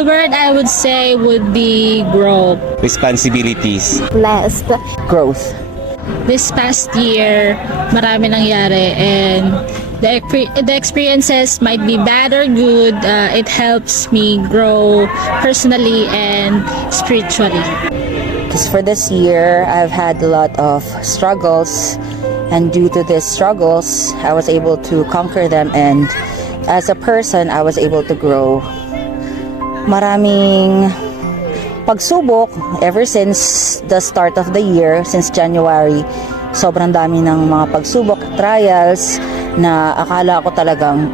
The word I would say would be grow. Responsibilities. Blessed. Growth. This past year, marami nangyari and the experiences might be bad or good. It helps me grow personally and spiritually. Because for this year, I've had a lot of struggles, and due to these struggles, I was able to conquer them, and as a person, I was able to grow. Maraming pagsubok ever since the start of the year, since January. Sobrang dami ng mga pagsubok, trials, na akala ko talagang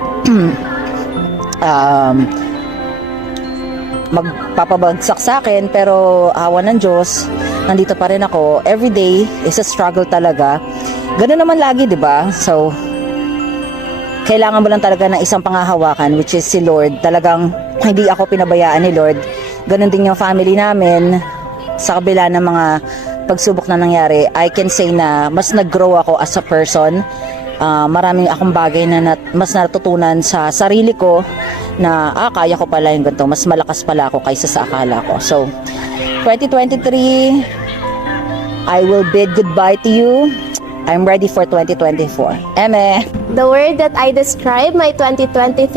magpapabagsak sa akin, pero awa ng Diyos, nandito pa rin ako. Every day is a struggle talaga. Ganun naman lagi, di ba? So, kailangan mo lang talaga ng isang pangahawakan, which is si Lord. Talagang hindi ako pinabayaan ni Lord. Ganun din yung family namin. Sa kabila ng mga pagsubok na nangyari, I can say na mas nag-grow ako as a person. Maraming akong bagay na mas natutunan sa sarili ko na kaya ko pala yung ganito, mas malakas pala ako kaysa sa akala ko. So 2023, I will bid goodbye to you. I'm ready for 2024. Eme. The word that I describe my 2023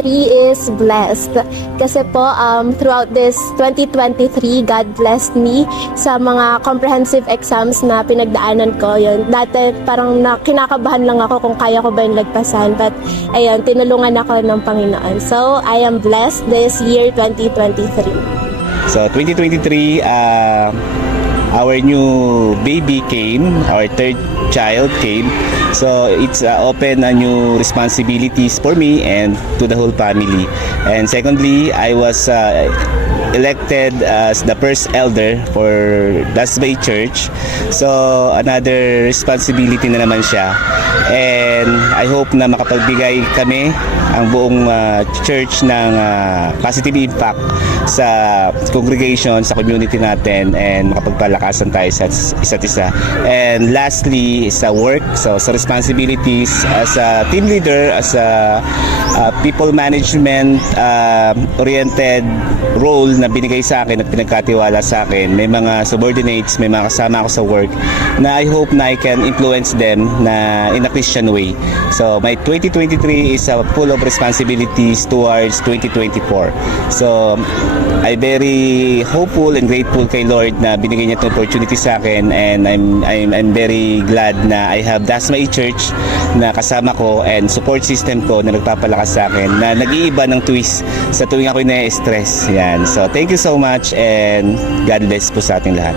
is blessed. Kasi po, throughout this 2023, God blessed me sa mga comprehensive exams na pinagdaanan ko. Yun. Dati parang kinakabahan lang ako kung kaya ko ba yung lagpasan. But ayun, tinulungan ako ng Panginoon. So, I am blessed this year 2023. So 2023, our new baby came, our third child came. So it's open a new responsibilities for me and to the whole family. And secondly, I was elected as the first elder for Las Bay Church. So another responsibility na naman siya. And I hope na makapagbigay kami ang buong church ng positive impact sa congregation, sa community natin, and makapagpalakasan tayo sa isa't isa. And lastly, sa work, so sa responsibilities as a team leader, as a people management oriented role na binigay sa akin at pinagkatiwala sa akin. May mga subordinates, may mga kasama ako sa work na I hope na I can influence them na in a Christian way. So my 2023 is full of responsibilities towards 2024. So I'm very hopeful and grateful kay Lord na binigay niya itong opportunity sa akin, and I'm very glad na I have Dasma Church na kasama ko and support system ko na nagpapalakas sa akin, na nag-iiba ng twist sa tuwing ako'y na-stress. Yan. So thank you so much and God bless po sa ating lahat.